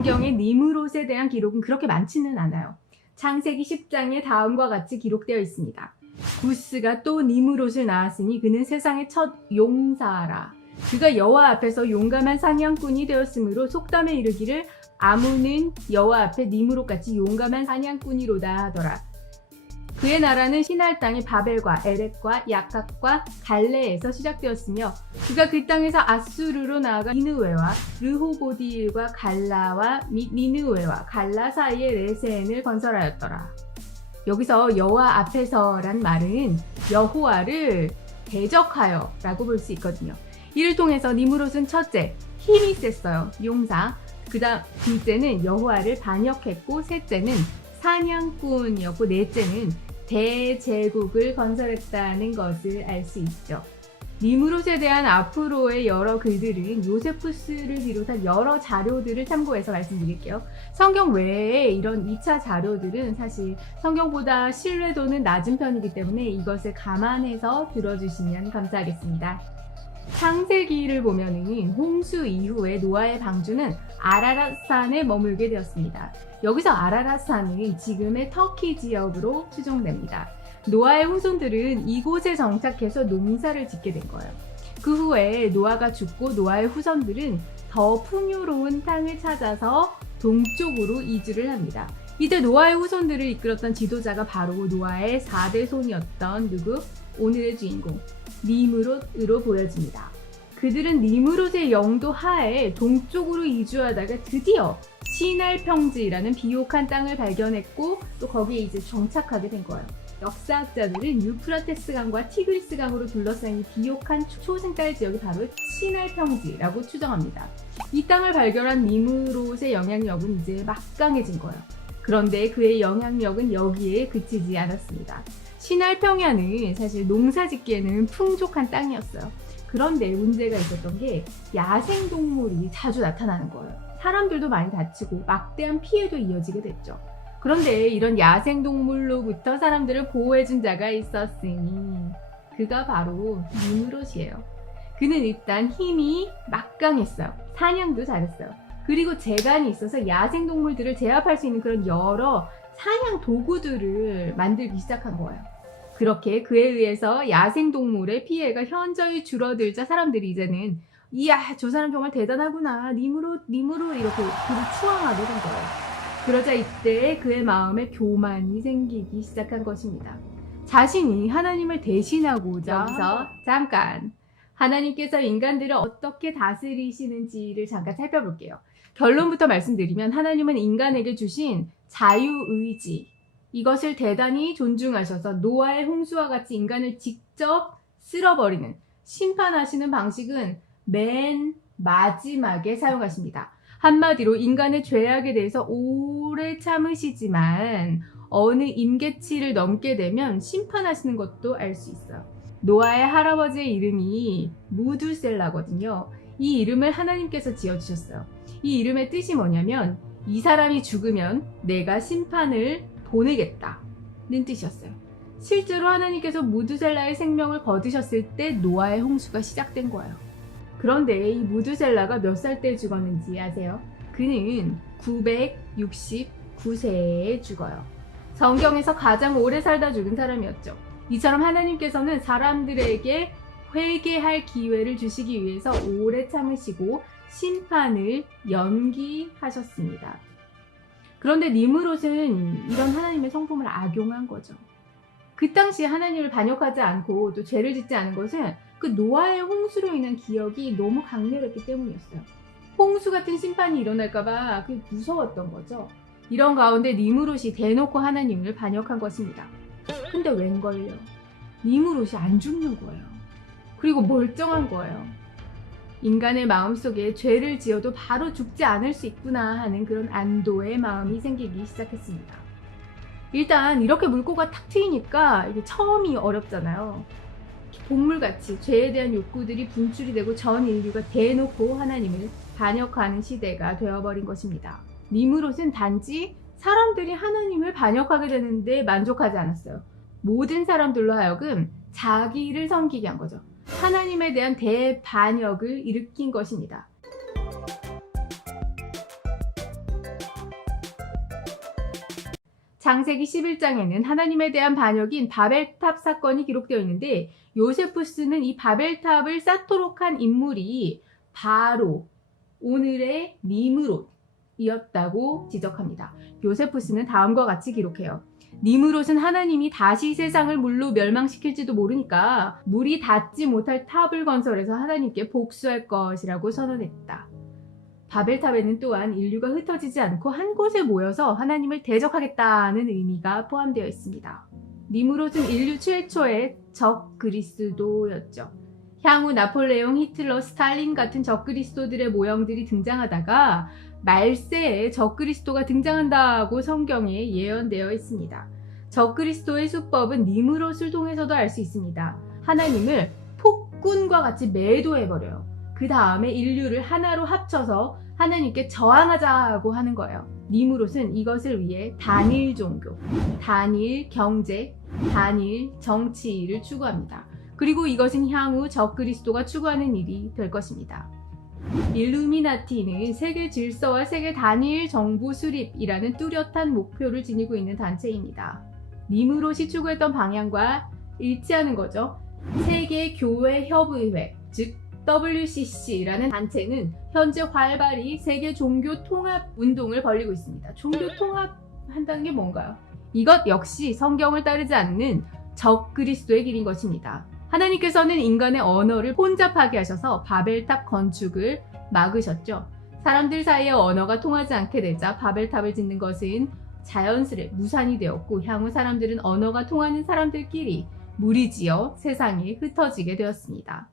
성경의 니므롯에 대한 기록은 그렇게 많지는 않아요. 창세기 10장에 다음과 같이 기록되어 있습니다. 구스가 또 니므롯을 낳았으니 그는 세상의 첫 용사라. 그가 여호와 앞에서 용감한 사냥꾼이 되었으므로 속담에 이르기를 아문은 여호와 앞에 니므롯같이 용감한 사냥꾼이로다 하더라. 그의 나라는 시날 땅의 바벨과 에렉과 야각과 갈레에서 시작되었으며 그가 그 땅에서 아수르로 나아가 니느웨와 르호보디일과 갈라와 니느웨와 갈라 사이에 레센을 건설하였더라. 여기서 여호와 앞에서란 말은 여호와를 대적하여 라고 볼 수 있거든요. 이를 통해서 니므롯은 첫째, 힘이 셌어요. 용사. 둘째는 여호와를 반역했고, 셋째는 사냥꾼이었고, 넷째는 대제국을 건설했다는 것을 알 수 있죠. 니므롯에 대한 앞으로의 여러 글들은 요세푸스를 비롯한 여러 자료들을 참고해서 말씀드릴게요. 성경 외에 이런 2차 자료들은 사실 성경보다 신뢰도는 낮은 편이기 때문에 이것을 감안해서 들어주시면 감사하겠습니다. 창세기를 보면은 홍수 이후에 노아의 방주는 아라랏산에 머물게 되었습니다. 여기서 아라랏산은 지금의 터키 지역으로 추정됩니다. 노아의 후손들은 이곳에 정착해서 농사를 짓게 된 거예요. 그 후에 노아가 죽고 노아의 후손들은 더 풍요로운 땅을 찾아서 동쪽으로 이주를 합니다. 이때 노아의 후손들을 이끌었던 지도자가 바로 노아의 4대 손이었던 오늘의 주인공 니므롯으로 보여집니다. 그들은 니므롯의 영도 하에 동쪽으로 이주하다가 드디어 시날 평지라는 비옥한 땅을 발견했고 또 거기에 이제 정착하게 된 거예요. 역사학자들은 유프라테스 강과 티그리스 강으로 둘러싸인 비옥한 초생딸 지역이 바로 시날 평지라고 추정합니다. 이 땅을 발견한 니므롯의 영향력은 이제 막강해진 거예요. 그런데 그의 영향력은 여기에 그치지 않았습니다. 시날 평야는 사실 농사 짓기에는 풍족한 땅이었어요. 그런데 문제가 있었던 게 야생동물이 자주 나타나는 거예요. 사람들도 많이 다치고 막대한 피해도 이어지게 됐죠. 그런데 이런 야생동물로부터 사람들을 보호해준 자가 있었으니 그가 바로 니므롯이에요. 그는 일단 힘이 막강했어요. 사냥도 잘했어요. 그리고 재간이 있어서 야생동물들을 제압할 수 있는 그런 여러 사냥 도구들을 만들기 시작한 거예요. 그렇게 그에 의해서 야생동물의 피해가 현저히 줄어들자 사람들이 이제는 이야 저 사람 정말 대단하구나 니므롯 이렇게 그를 추앙하게 된 거예요. 그러자 이때 그의 마음에 교만이 생기기 시작한 것입니다. 자신이 하나님을 대신하고자 여기서 잠깐 하나님께서 인간들을 어떻게 다스리시는지를 잠깐 살펴볼게요. 결론부터 말씀드리면 하나님은 인간에게 주신 자유의지 이것을 대단히 존중하셔서 노아의 홍수와 같이 인간을 직접 쓸어버리는 심판하시는 방식은 맨 마지막에 사용하십니다. 한마디로 인간의 죄악에 대해서 오래 참으시지만 어느 임계치를 넘게 되면 심판하시는 것도 알 수 있어요. 노아의 할아버지의 이름이 무두셀라거든요. 이 이름을 하나님께서 지어주셨어요. 이 이름의 뜻이 뭐냐면 이 사람이 죽으면 내가 심판을 보내겠다는 뜻이었어요. 실제로 하나님께서 무두셀라의 생명을 거두셨을 때 노아의 홍수가 시작된 거예요. 그런데 이 무두셀라가 몇 살 때 죽었는지 아세요? 그는 969세에 죽어요. 성경에서 가장 오래 살다 죽은 사람이었죠. 이처럼 하나님께서는 사람들에게 회개할 기회를 주시기 위해서 오래 참으시고 심판을 연기하셨습니다. 그런데 니므롯은 이런 하나님의 성품을 악용한 거죠. 그 당시 하나님을 반역하지 않고 또 죄를 짓지 않은 것은 그 노아의 홍수로 인한 기억이 너무 강렬했기 때문이었어요. 홍수 같은 심판이 일어날까봐 그게 무서웠던 거죠. 이런 가운데 니므롯이 대놓고 하나님을 반역한 것입니다. 근데 웬걸요? 니므롯이 안 죽는 거예요. 그리고 멀쩡한 거예요. 인간의 마음속에 죄를 지어도 바로 죽지 않을 수 있구나 하는 그런 안도의 마음이 생기기 시작했습니다. 일단 이렇게 물꼬가 탁 트이니까 이게 처음이 어렵잖아요. 동물같이 죄에 대한 욕구들이 분출이 되고 전 인류가 대놓고 하나님을 반역하는 시대가 되어버린 것입니다. 니므롯은 단지 사람들이 하나님을 반역하게 되는데 만족하지 않았어요. 모든 사람들로 하여금 자기를 섬기게 한 거죠. 하나님에 대한 대반역을 일으킨 것입니다. 창세기 11장에는 하나님에 대한 반역인 바벨탑 사건이 기록되어 있는데 요세푸스는 이 바벨탑을 쌓도록 한 인물이 바로 오늘의 니므롯이었다고 지적합니다. 요세푸스는 다음과 같이 기록해요. 니므롯은 하나님이 다시 세상을 물로 멸망시킬지도 모르니까 물이 닿지 못할 탑을 건설해서 하나님께 복수할 것이라고 선언했다. 바벨탑에는 또한 인류가 흩어지지 않고 한 곳에 모여서 하나님을 대적하겠다는 의미가 포함되어 있습니다. 니므롯은 인류 최초의 적 그리스도였죠. 향후 나폴레옹, 히틀러, 스탈린 같은 적 그리스도들의 모형들이 등장하다가 말세에 적 그리스도가 등장한다고 성경에 예언되어 있습니다. 적 그리스도의 수법은 니므롯을 통해서도 알 수 있습니다. 하나님을 폭군과 같이 매도해버려요. 그 다음에 인류를 하나로 합쳐서 하나님께 저항하자고 하는 거예요. 니므롯은 이것을 위해 단일 종교, 단일 경제, 단일 정치를 추구합니다. 그리고 이것은 향후 적 그리스도가 추구하는 일이 될 것입니다. 일루미나티는 세계 질서와 세계 단일 정부 수립이라는 뚜렷한 목표를 지니고 있는 단체입니다. 니므롯이 추구했던 방향과 일치하는 거죠. 세계 교회 협의회, 즉 WCC라는 단체는 현재 활발히 세계 종교 통합 운동을 벌이고 있습니다. 종교 통합한다는 게 뭔가요? 이것 역시 성경을 따르지 않는 적 그리스도의 길인 것입니다. 하나님께서는 인간의 언어를 혼잡하게 하셔서 바벨탑 건축을 막으셨죠. 사람들 사이의 언어가 통하지 않게 되자 바벨탑을 짓는 것은 자연스레 무산이 되었고 향후 사람들은 언어가 통하는 사람들끼리 무리지어 세상에 흩어지게 되었습니다.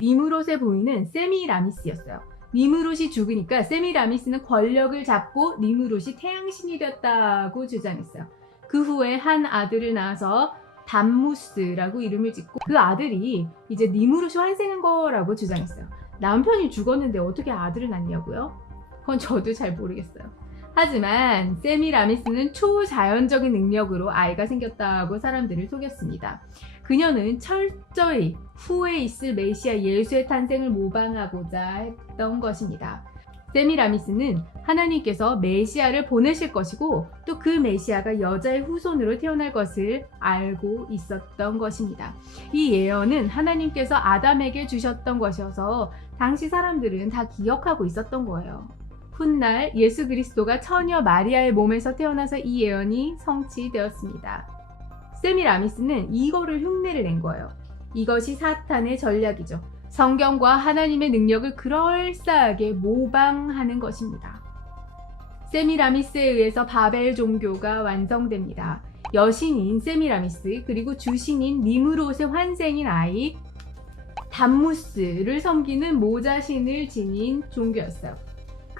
니므롯의 부인은 세미라미스였어요. 니므롯이 죽으니까 세미라미스는 권력을 잡고 니므롯이 태양신이 되었다고 주장했어요. 그 후에 한 아들을 낳아서 담무스라고 이름을 짓고 그 아들이 이제 니므롯이 환생한 거라고 주장했어요. 남편이 죽었는데 어떻게 아들을 낳냐고요? 그건 저도 잘 모르겠어요. 하지만 세미라미스는 초자연적인 능력으로 아이가 생겼다고 사람들을 속였습니다. 그녀는 철저히 후에 있을 메시아 예수의 탄생을 모방하고자 했던 것입니다. 세미라미스는 하나님께서 메시아를 보내실 것이고 또 그 메시아가 여자의 후손으로 태어날 것을 알고 있었던 것입니다. 이 예언은 하나님께서 아담에게 주셨던 것이어서 당시 사람들은 다 기억하고 있었던 거예요. 훗날 예수 그리스도가 처녀 마리아의 몸에서 태어나서 이 예언이 성취되었습니다. 세미라미스는 이거를 흉내를 낸 거예요. 이것이 사탄의 전략이죠. 성경과 하나님의 능력을 그럴싸하게 모방하는 것입니다. 세미라미스에 의해서 바벨 종교가 완성됩니다. 여신인 세미라미스 그리고 주신인 니므롯의 환생인 아이 담무스를 섬기는 모자신을 지닌 종교였어요.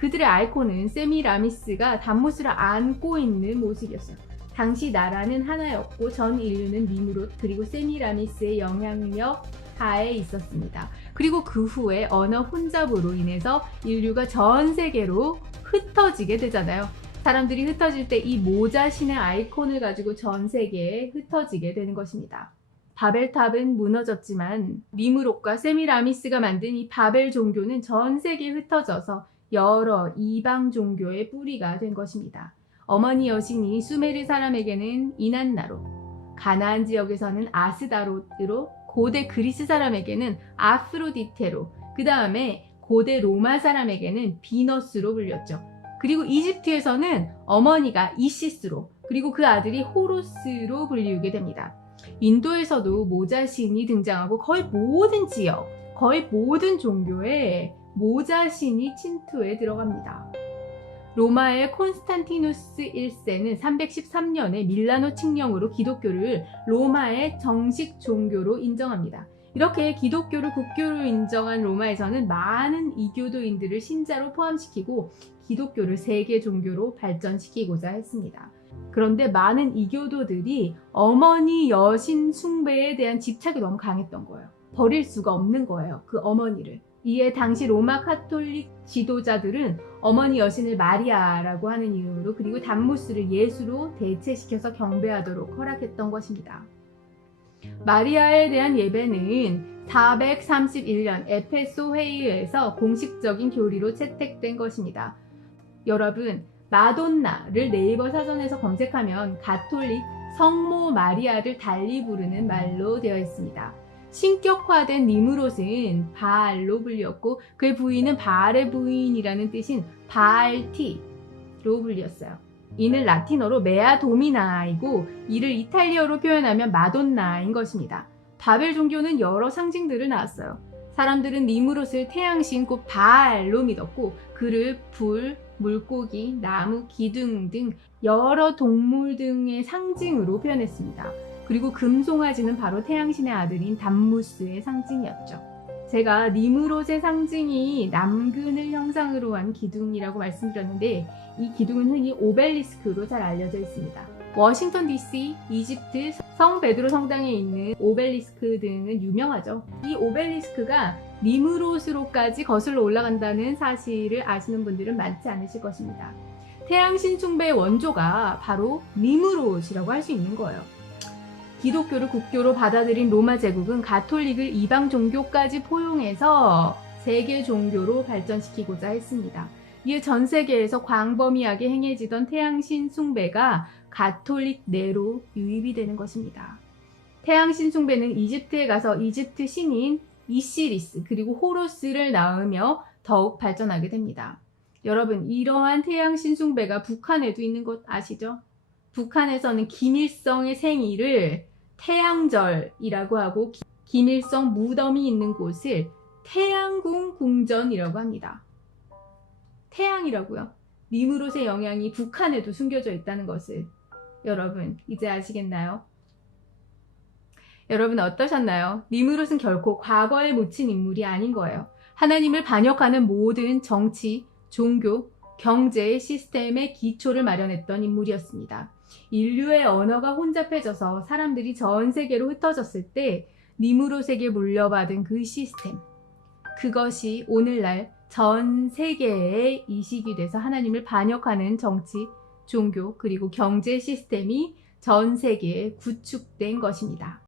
그들의 아이콘은 세미라미스가 담무스를 안고 있는 모습이었어요. 당시 나라는 하나였고 전 인류는 니므롯 그리고 세미라미스의 영향력 하에 있었습니다. 그리고 그 후에 언어 혼잡으로 인해서 인류가 전 세계로 흩어지게 되잖아요. 사람들이 흩어질 때 이 모자신의 아이콘을 가지고 전 세계에 흩어지게 되는 것입니다. 바벨탑은 무너졌지만 니므롯과 세미라미스가 만든 이 바벨 종교는 전 세계에 흩어져서 여러 이방 종교의 뿌리가 된 것입니다. 어머니 여신이 수메르 사람에게는 이난나로, 가나안 지역에서는 아스다롯으로, 고대 그리스 사람에게는 아프로디테로, 그 다음에 고대 로마 사람에게는 비너스로 불렸죠. 그리고 이집트에서는 어머니가 이시스로, 그리고 그 아들이 호루스로 불리우게 됩니다. 인도에서도 모자신이 등장하고 거의 모든 지역, 거의 모든 종교에 모자신이 침투해 들어갑니다. 로마의 콘스탄티누스 1세는 313년에 밀라노 칙령으로 기독교를 로마의 정식 종교로 인정합니다. 이렇게 기독교를 국교로 인정한 로마에서는 많은 이교도인들을 신자로 포함시키고 기독교를 세계 종교로 발전시키고자 했습니다. 그런데 많은 이교도들이 어머니 여신 숭배에 대한 집착이 너무 강했던 거예요. 버릴 수가 없는 거예요, 그 어머니를. 이에 당시 로마 카톨릭 지도자들은 어머니 여신을 마리아라고 하는 이름으로 그리고 담무스를 예수로 대체시켜서 경배하도록 허락했던 것입니다. 마리아에 대한 예배는 431년 에페소 회의에서 공식적인 교리로 채택된 것입니다. 여러분, 마돈나를 네이버 사전에서 검색하면 가톨릭 성모 마리아를 달리 부르는 말로 되어 있습니다. 신격화된 니무롯은 바알로 불렸고 그의 부인은 바알의 부인이라는 뜻인 바알티로 불렸어요. 이는 라틴어로 메아 도미나이고 이를 이탈리아로 표현하면 마돈나인 것입니다. 바벨 종교는 여러 상징들을 낳았어요. 사람들은 니무롯을 태양신 곧 바알로 믿었고 그를 불, 물고기, 나무, 기둥 등 여러 동물 등의 상징으로 표현했습니다. 그리고 금송아지는 바로 태양신의 아들인 담무스의 상징이었죠. 제가 니무롯의 상징이 남근을 형상으로 한 기둥이라고 말씀드렸는데 이 기둥은 흔히 오벨리스크로 잘 알려져 있습니다. 워싱턴 DC, 이집트 성 베드로 성당에 있는 오벨리스크 등은 유명하죠. 이 오벨리스크가 니무롯으로까지 거슬러 올라간다는 사실을 아시는 분들은 많지 않으실 것입니다. 태양신 숭배의 원조가 바로 니무롯이라고 할 수 있는 거예요. 기독교를 국교로 받아들인 로마 제국은 가톨릭을 이방 종교까지 포용해서 세계 종교로 발전시키고자 했습니다. 이에 전 세계에서 광범위하게 행해지던 태양신 숭배가 가톨릭 내로 유입이 되는 것입니다. 태양신 숭배는 이집트에 가서 이집트 신인 이시리스 그리고 호루스를 낳으며 더욱 발전하게 됩니다. 여러분, 이러한 태양신 숭배가 북한에도 있는 것 아시죠? 북한에서는 김일성의 생일을 태양절이라고 하고 김일성 무덤이 있는 곳을 태양궁 궁전이라고 합니다. 태양이라고요. 니무롯의 영향이 북한에도 숨겨져 있다는 것을 여러분 이제 아시겠나요? 여러분 어떠셨나요? 니무롯은 결코 과거에 묻힌 인물이 아닌 거예요. 하나님을 반역하는 모든 정치, 종교, 경제의 시스템의 기초를 마련했던 인물이었습니다. 인류의 언어가 혼잡해져서 사람들이 전 세계로 흩어졌을 때 니무롯에게 물려받은 그 시스템, 그것이 오늘날 전 세계에 이식이 돼서 하나님을 반역하는 정치, 종교, 그리고 경제 시스템이 전 세계에 구축된 것입니다.